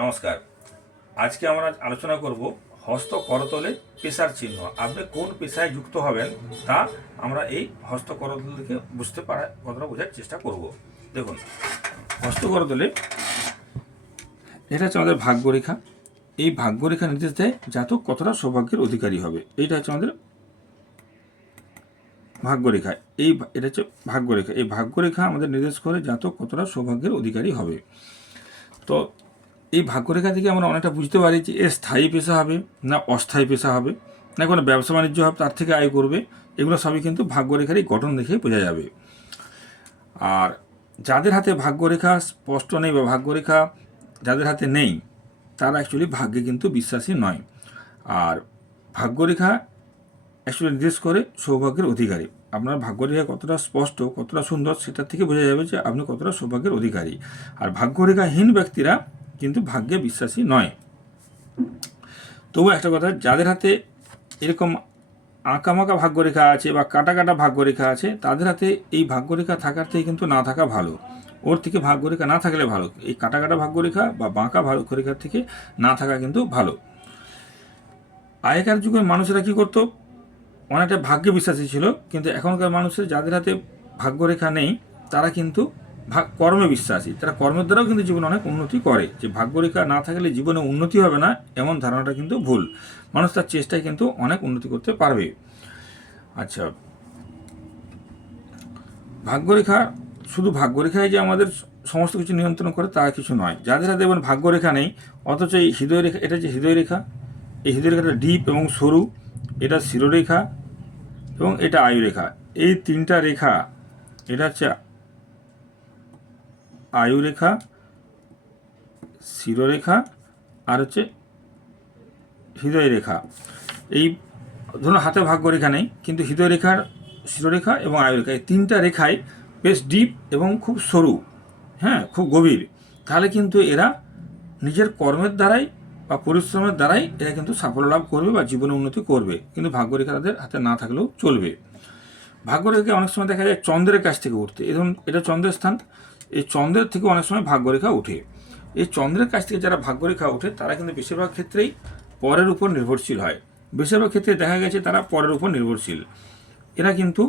নমস্কার। আজকে আমরা আলোচনা করব হস্ত করতলে পেশার চিহ্ন। আপনি কোন পেশায় যুক্ত হবেন তা আমরা এই হস্ত করতল থেকে বুঝতে পারা, কতটা বোঝার চেষ্টা করব। দেখুন হস্ত করতলে এটা হচ্ছে আমাদের ভাগ্যরেখা। এই ভাগ্যরেখা নির্দেশ দেয় জাতক কতটা সৌভাগ্যের অধিকারী হবে। এইটা হচ্ছে আমাদের ভাগ্যরেখা। এই এটা হচ্ছে ভাগ্যরেখা। এই ভাগ্যরেখা আমাদের নির্দেশ করে জাতক কতটা সৌভাগ্যের অধিকারী হবে। তো এই ভাগ্যরেখা থেকে আমরা অনেকটা বুঝতে পারি যে এ স্থায়ী পেশা হবে না অস্থায়ী পেশা হবে, না কোনো ব্যবসা বাণিজ্য হবে, তার থেকে আয় করবে। এগুলো সবই কিন্তু ভাগ্যরেখার এই গঠন দেখে বোঝা যাবে। আর যাদের হাতে ভাগ্যরেখা স্পষ্ট নেই বা ভাগ্যরেখা যাদের হাতে নেই, তারা অ্যাকচুয়ালি ভাগ্যে কিন্তু বিশ্বাসী নয়। আর ভাগ্যরেখা অ্যাকচুয়ালি নির্দেশ করে সৌভাগ্যের অধিকারী। আপনার ভাগ্যরেখা কতটা স্পষ্ট, কতটা সুন্দর, সেটার থেকে বোঝা যাবে যে আপনি কতটা সৌভাগ্যের অধিকারী। আর ভাগ্যরেখাহীন ব্যক্তিরা কিন্তু ভাগ্যে বিশ্বাসী নয়। তবু একটা কথা, যাদের হাতে এরকম আঁকামাকা ভাগ্যরেখা আছে বা কাটা কাটা ভাগ্যরেখা আছে, তাদের হাতে এই ভাগ্যরেখা থাকার থেকে কিন্তু না থাকা ভালো। ওর থেকে ভাগ্যরেখা না থাকলে ভালো। এই কাটা কাটা ভাগ্যরেখা বা বাঁকা ভাগ্যরেখার থেকে না থাকা কিন্তু ভালো। আগেকার যুগের মানুষেরা কী করতো? অনেকটা ভাগ্যে বিশ্বাসী ছিল, কিন্তু এখনকার মানুষের যাদের হাতে ভাগ্যরেখা নেই, তারা কিন্তু ভাগ কর্মে বিশ্বাসী। তারা কর্মের দ্বারাও কিন্তু জীবনে অনেক উন্নতি করে। যে ভাগ্যরেখা না থাকলে জীবনে উন্নতি হবে না, এমন ধারণাটা কিন্তু ভুল। মানুষ তার চেষ্টায় কিন্তু অনেক উন্নতি করতে পারবে। আচ্ছা। ভাগ্যরেখা, শুধু ভাগ্যরেখায় যে আমাদের সমস্ত কিছু নিয়ন্ত্রণ করে তা কিছু নয়। যাদের হাতে দেখবেন ভাগ্যরেখা নেই, অথচ এই হৃদয় রেখা এটা যে হৃদয় রেখা এই হৃদয় রেখাটা ডিপ এবং সরু, এটা শিরোরেখা এবং এটা আয়ুরেখা। এই তিনটা রেখা, এটা হচ্ছে আয়ুরেখা, শিরোরেখা আর হচ্ছে হৃদয় রেখা এই ধরুন হাতে ভাগ্যরেখা নেই কিন্তু হৃদয় রেখার শিরোরেখা এবং আয়ুরেখা এই তিনটা রেখায় বেশ ডিপ এবং খুব সরু হ্যাঁ খুব গভীর। তাহলে কিন্তু এরা নিজের কর্মের দ্বারাই বা পরিশ্রমের দ্বারাই এরা কিন্তু সাফল্য লাভ করবে বা জীবনে উন্নতি করবে। কিন্তু ভাগ্যরেখা তাদের হাতে না থাকলেও চলবে। ভাগ্যরেখা অনেক সময় দেখা যায় চন্দ্রের কাছ থেকে উঠতে। এই ধরুন এটা চন্দ্রের স্থান। এই চন্দ্রের থেকে অনেক সময় ভাগ্যরেখা ওঠে। এই চন্দ্রের কাছ থেকে যারা ভাগ্যরেখা ওঠে, তারা কিন্তু বেশিরভাগ ক্ষেত্রেই পরের উপর নির্ভরশীল হয়। বেশিরভাগ ক্ষেত্রে দেখা গেছে তারা পরের উপর নির্ভরশীল। এরা কিন্তু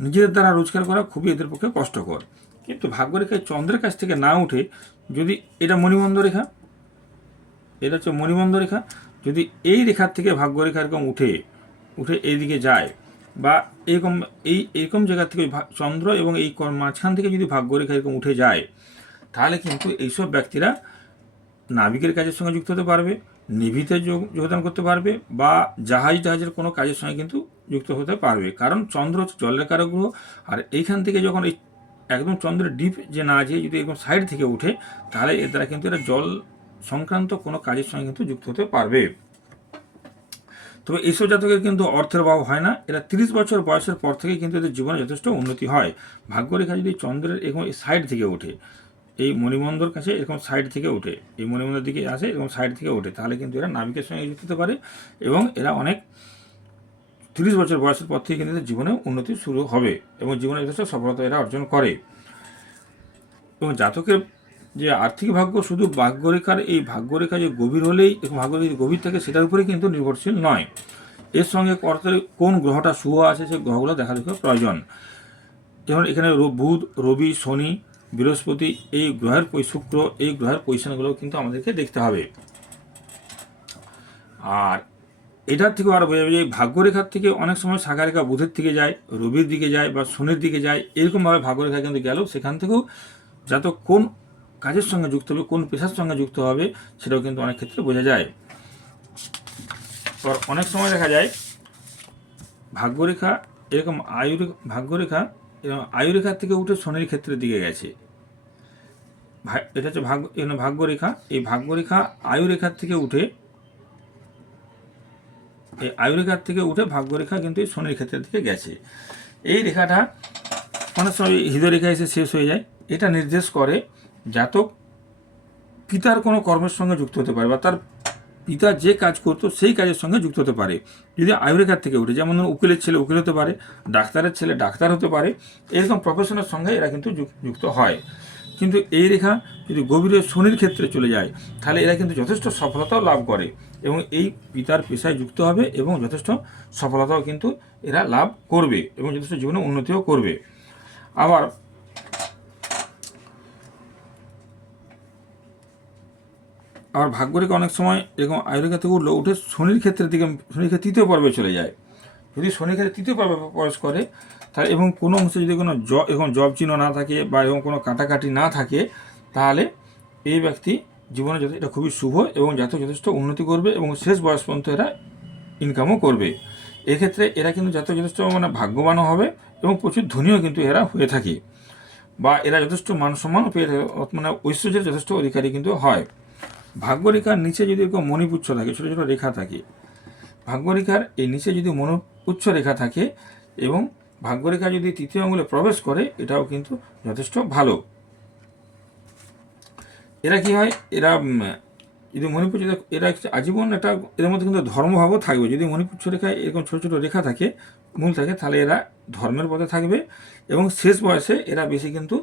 নিজেদের দ্বারা রোজগার করা খুবই এদের পক্ষে কষ্টকর। কিন্তু ভাগ্যরেখায় চন্দ্রের কাছ থেকে না উঠে, যদি এটা মণিবন্ধ রেখা এটা হচ্ছে মণিবন্ধ রেখা যদি এই রেখার থেকে ভাগ্যরেখা এরকম উঠে উঠে এইদিকে যায় বা এরকম, এই এরকম জায়গা থেকে চন্দ্র এবং এই মাঝখান থেকে যদি ভাগ্যরেখা এরকম উঠে যায়, তাহলে কিন্তু এইসব ব্যক্তিরা নাবিকের কাজের সঙ্গে যুক্ত হতে পারবে, নিভিতে যোগ- যোগদান করতে পারবে বা জাহাজ, জাহাজের কোনো কাজের সঙ্গে কিন্তু যুক্ত হতে পারবে। কারণ চন্দ্র হচ্ছে জলের কারক গ্রহ আর এইখান থেকে যখন এই একদম চন্দ্রের ডিপ যে না যেয়ে যদি এরকম সাইড থেকে উঠে তাহলে এর দ্বারা কিন্তু এটা জল সংক্রান্ত কোনো কাজের সঙ্গে কিন্তু যুক্ত হতে পারবে। তবে এইসব জাতকের কিন্তু অর্থের অভাব হয় না। এরা তিরিশ বছর বয়সের পর থেকে কিন্তু এদের জীবনে যথেষ্ট উন্নতি হয়। ভাগ্যরেখা যদি চন্দ্রের এরকম সাইড থেকে ওঠে, এই মণিমন্দর কাছে এরকম সাইড থেকে ওঠে, এই মণিবন্দর দিকে আসে এরকম সাইড থেকে ওঠে, তাহলে কিন্তু এরা নাবিকের সঙ্গে যুক্ত হতে পারে এবং এরা অনেক তিরিশ বছর বয়সের পর থেকে কিন্তু এদের জীবনে উন্নতি শুরু হবে এবং জীবনে যথেষ্ট সফলতা এরা অর্জন করে। এবং জাতকের যে আর্থিক ভাগ্য শুধু ভাগ্যরেখার এই ভাগ্যরেখা যে গভীর হলেই ভাগ্যরেখা গভীর থাকে সেটার উপরে কিন্তু নির্ভরশীল নয়। এর সঙ্গে কর্তার কোন গ্রহটা শুভ আছে সেই গ্রহগুলো দেখা দেখে প্রয়োজন। যেমন এখানে বুধ, রবি, শনি, বৃহস্পতি এই গ্রহের শুক্র এই গ্রহের পজিশনগুলো কিন্তু আমাদেরকে দেখতে হবে। আর এটার থেকেও আরও বোঝা যাবে যে ভাগ্যরেখার থেকে অনেক সময় শাখারেখা বুধের দিকে যায়, রবির দিকে যায় বা শনির দিকে যায়, এরকমভাবে ভাগ্যরেখা কিন্তু গেল। সেখান থেকেও যাতে কোন কাজের সঙ্গে যুক্ত হবে, কোন পেশার সঙ্গে যুক্ত হবে, সেটাও কিন্তু অনেক ক্ষেত্রে বোঝা যায়। অনেক সময় দেখা যায়, ভাগ্যরেখা এরকম আয়ু ভাগ্যরেখা এরকম আয়ুরেখার থেকে উঠে শনির ক্ষেত্রের দিকে গেছে। এটা হচ্ছে ভাগ্য ভাগ্যরেখা, এই ভাগ্যরেখা আয়ুরেখার থেকে উঠে, এই আয়ুরেখার থেকে উঠে ভাগ্যরেখা কিন্তু এই শনির ক্ষেত্রের দিকে গেছে। এই রেখাটা অনেক সময় হৃদয়রেখা এসে শেষ হয়ে যায়। এটা নির্দেশ করে জাতক পিতার কোনো কর্মের সঙ্গে যুক্ত হতে পারে বা তার পিতা যে কাজ করতো সেই কাজের সঙ্গে যুক্ত হতে পারে। যদি আয়ুরেখার থেকে উঠে যেমন উকিলের ছেলে উকিল হতে পারে, ডাক্তারের ছেলে ডাক্তার হতে পারে, এরকম প্রফেশনের সঙ্গে এরা কিন্তু যুক- যুক্ত হয়। কিন্তু এই রেখা যদি গভীরে শনির ক্ষেত্রে চলে যায়, তাহলে এরা কিন্তু যথেষ্ট সফলতাও লাভ করে এবং এই পিতার পেশায় যুক্ত হবে এবং যথেষ্ট সফলতাও কিন্তু এরা লাভ করবে এবং যথেষ্ট জীবনে উন্নতিও করবে। আবার আবার ভাগ্যরেখা অনেক সময় এরকম আয়ুরেখা থেকে উঠল উঠে শনির ক্ষেত্রের দিকে, শনির ক্ষেত্রে তৃতীয় পর্বে চলে যায়। যদি শনির ক্ষেত্রে তৃতীয় পর্বে প্রবেশ করে তাহলে এবং কোনো অংশে যদি কোনো জ এরকম জব চিহ্ন না থাকে বা এরকম কোনো কাটাকাটি না থাকে, তাহলে এই ব্যক্তি জীবনে যথেষ্ট এটা খুবই শুভ এবং যাতে যথেষ্ট উন্নতি করবে এবং শেষ বয়স পর্যন্ত এরা ইনকামও করবে। এক্ষেত্রে এরা কিন্তু যাতে যথেষ্ট মানে ভাগ্যবানও হবে এবং প্রচুর ধনীও কিন্তু এরা হয়ে থাকে। বা এরা যথেষ্ট মান সম্মানও পেয়ে মানে ঐশ্বর্যের যথেষ্ট অধিকারী কিন্তু হয়। ভাগ্যরেখার নিচে যদি এরকম মণিপুচ্ছ থাকে, ছোটো ছোটো রেখা থাকে, ভাগ্যরেখার এই নিচে যদি মনোপুচ্ছ রেখা থাকে এবং ভাগ্যরেখা যদি তৃতীয় আঙুলে প্রবেশ করে, এটাও কিন্তু যথেষ্ট ভালো। এরা কি হয়? এরা যদি মণিপুর এরা আজীবন একটা, এদের মধ্যে কিন্তু ধর্মভাবও থাকবে। যদি মণিপুচ্ছ রেখায় এরকম ছোটো ছোটো রেখা থাকে, মূল থাকে, তাহলে এরা ধর্মের পথে থাকবে এবং শেষ বয়সে এরা বেশি কিন্তু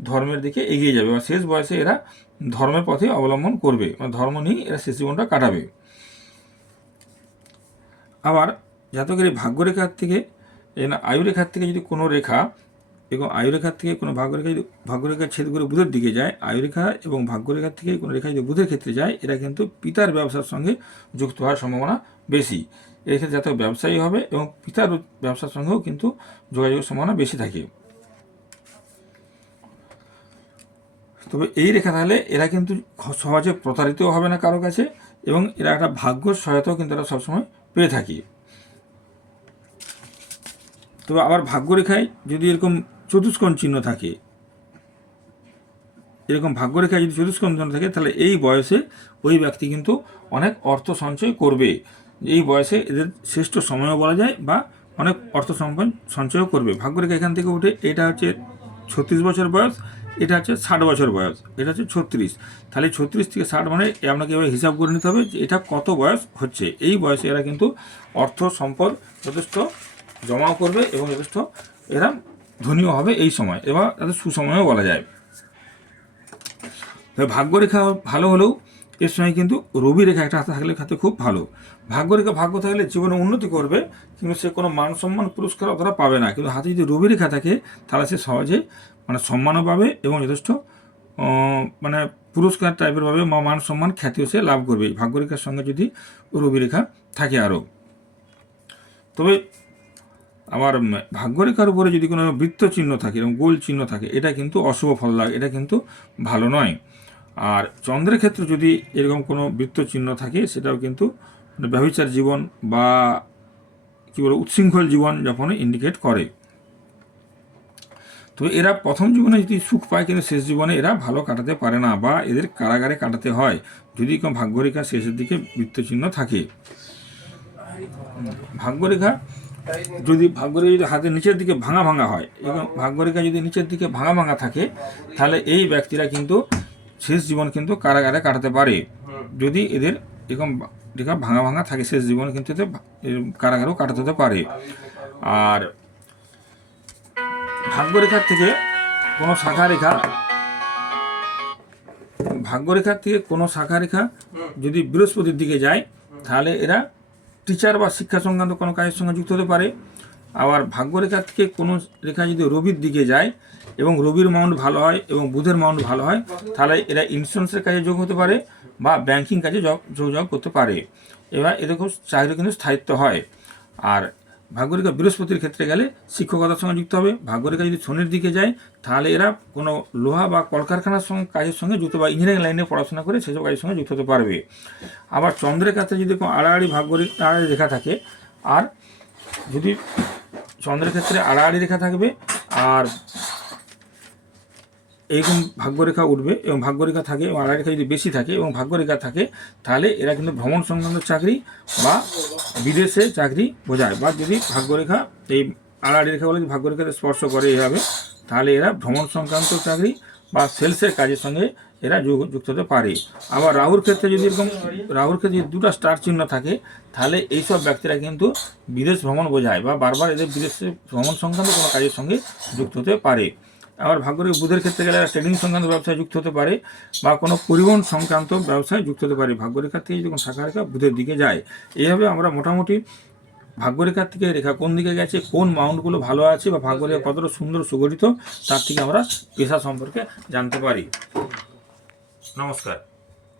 ধর্মের দিকে এগিয়ে যাবে। বা শেষ বয়সে এরা ধর্মের পথে অবলম্বন করবে। মানে ধর্ম নিয়েই এরা শেষ জীবনটা কাটাবে। আবার জাতকের এই ভাগ্যরেখার থেকে, এই আয়ুরেখার থেকে যদি কোনো রেখা এবং আয়ুরেখার থেকে কোনো ভাগ্যরেখা যদি ভাগ্যরেখা ছেদ করে বুধের দিকে যায়, আয়ুরেখা এবং ভাগ্যরেখার থেকে কোনো রেখা যদি বুধের ক্ষেত্রে যায়, এরা কিন্তু পিতার ব্যবসার সঙ্গে যুক্ত হওয়ার সম্ভাবনা বেশি। এক্ষেত্রে জাতক ব্যবসায়ী হবে এবং পিতার ব্যবসার সঙ্গেও কিন্তু যোগাযোগের সম্ভাবনা বেশি থাকে। তবে এই রেখা তাহলে এরা কিন্তু সহজে প্রতারিতও হবে না কারও কাছে এবং এরা একটা ভাগ্য সহায়তাও কিন্তু এরা সবসময় পেয়ে থাকি। তবে আবার ভাগ্যরেখায় যদি এরকম চতুষ্কোণ চিহ্ন থাকে, এরকম ভাগ্যরেখায় যদি চতুষ্কোণ চিহ্ন থাকে, তাহলে এই বয়সে ওই ব্যক্তি কিন্তু অনেক অর্থ সঞ্চয় করবে। এই বয়সে এদের শ্রেষ্ঠ সময়ও বলা যায় বা অনেক অর্থ সম্পদ সঞ্চয়ও করবে। ভাগ্যরেখা এখান থেকে উঠে এটা হচ্ছে ছত্রিশ বছর বয়স। এটা হচ্ছে ষাট বছর বয়স, এটা হচ্ছে ছত্রিশ। তাহলে ছত্রিশ থেকে ষাট মানে আপনাকে এবার হিসাব করে নিতে হবে যে এটা কত বয়স হচ্ছে। এই বয়সে এরা কিন্তু অর্থ সম্পদ যথেষ্ট জমাও করবে এবং যথেষ্ট এরা ধনীও হবে এই সময়। এবার তাদের সুসময়ও বলা যায়। তবে ভাগ্যরেখা ভালো হলেও এর সময় কিন্তু রবি রেখা একটা হাতে থাকলে খাতে খুব ভালো। ভাগ্যরেখা ভাগ্য থাকলে জীবনে উন্নতি করবে, কিন্তু সে কোনো মান সম্মান পুরস্কার অতটা পাবে না। কিন্তু হাতে যদি রবি রেখা থাকে, তাহলে সে সহজে মানে সম্মানও পাবে এবং যথেষ্ট মানে পুরস্কার টাইপের পাবে বা মান সম্মান খ্যাতিও সে লাভ করবে। ভাগ্যরেখার সঙ্গে যদি রবি রেখা থাকে আরও। তবে উম, ভাগ্যরেখার উপরে যদি কোনো বৃত্ত চিহ্ন থাকে এবং গোল চিহ্ন থাকে এটা কিন্তু অশুভ ফল লাগে এটা কিন্তু ভালো নয়। আর চন্দ্রের ক্ষেত্রে যদি এরকম কোনো বৃত্ত চিহ্ন থাকে সেটাও কিন্তু মানে ব্যবচার জীবন বা কী বলে উচ্ছৃঙ্খল জীবন যখন ইন্ডিকেট করে। তো এরা প্রথম জীবনে যদি সুখ পায়, কিন্তু শেষ জীবনে এরা ভালো কাটাতে পারে না বা এদের কারাগারে কাটাতে হয়, যদি কোনো ভাগ্যরেখা শেষের দিকে বৃত্তচিহ্ন থাকে। ভাগ্যরেখা যদি ভাগ্যরেখা যদি হাতের নিচের দিকে ভাঙা ভাঙা হয়, এবং ভাগ্যরেখা যদি নিচের দিকে ভাঙা ভাঙা থাকে, তাহলে এই ব্যক্তিরা কিন্তু শেষ জীবন কিন্তু কারাগারে কাটাতে পারে। যদি এদের এরকম রেখা ভাঙা ভাঙা থাকে, শেষ জীবন কিন্তু কারাগারেও কাটাতে পারে। আর ভাগ্যরেখার থেকে কোনো শাখা রেখা, ভাগ্যরেখার থেকে কোনো শাখা রেখা যদি বৃহস্পতির দিকে যায়, তাহলে এরা টিচার বা শিক্ষা সংক্রান্ত কোনো কাজের সঙ্গে যুক্ত হতে পারে। আবার ভাগ্যরেখার থেকে কোনো রেখা যদি রবির দিকে যায় এবং রবির মাউন্ট ভালো হয় এবং বুধের মাউন্ট ভালো হয়, তাহলে এরা ইন্স্যুরেন্সের কাজে যোগ হতে পারে বা ব্যাংকিং কাজে যোগ- যোগাযোগ করতে পারে। এবার এদের খুব চাকরি কিন্তু স্থায়িত্ব হয়। আর ভাগ্যরেখা বৃহস্পতির ক্ষেত্রে গেলে শিক্ষকতার সঙ্গে যুক্ত হবে। ভাগ্যরেখা যদি শনির দিকে যায়, তাহলে এরা কোনো লোহা বা কলকারখানার সঙ্গে, কাজের সঙ্গে যুক্ত বা ইঞ্জিনিয়ারিং লাইনে পড়াশোনা করে সেসব কাজের সঙ্গে যুক্ত হতে পারবে। আবার চন্দ্রের ক্ষেত্রে যদি কোনো আড়াআড়ি ভাগরিক, আড়াআড়ি রেখা থাকে, আর যদি চন্দ্রের ক্ষেত্রে আড়াআড়ি রেখা থাকবে, আর এইরকম ভাগ্যরেখা উঠবে এবং ভাগ্যরেখা থাকে এবং আড়াই রেখা যদি বেশি থাকে এবং ভাগ্যরেখা থাকে, তাহলে এরা কিন্তু ভ্রমণ সংক্রান্ত চাকরি বা বিদেশে চাকরি বোঝায়। বা যদি ভাগ্যরেখা, এই আড়াআড়ি রেখা বলে ভাগ্যরেখাতে স্পর্শ করে এভাবে তাহলে এরা ভ্রমণ সংক্রান্ত চাকরি বা সেলসের কাজের সঙ্গে এরা যুক্ত হতে পারে। আবার রাহুর ক্ষেত্রে যদি এরকম, রাহুর ক্ষেত্রে যদি দুটো স্টার চিহ্ন থাকে, তাহলে এইসব ব্যক্তিরা কিন্তু বিদেশ ভ্রমণ বোঝায় বা বারবার এদের বিদেশে ভ্রমণ সংক্রান্ত কোনো কাজের সঙ্গে যুক্ত হতে পারে। আবার ভাগ্যরে বুধের ক্ষেত্রে গেলে ট্রেডিং সংক্রান্ত ব্যবসায় যুক্ত হতে পারে বা কোনো পরিবহন সংক্রান্ত ব্যবসায় যুক্ত হতে পারে। ভাগ্যরেখা থেকে যখন শাখা রেখা বুধের দিকে যায় এইভাবে আমরা মোটামুটি ভাগ্যরেখার থেকে রেখা কোন দিকে গেছে কোন মাউন্টগুলো ভালো আছে বা ভাগ্যরেখা কতটা সুন্দর সুগঠিত তার থেকে আমরা পেশা সম্পর্কে জানতে পারি। নমস্কার।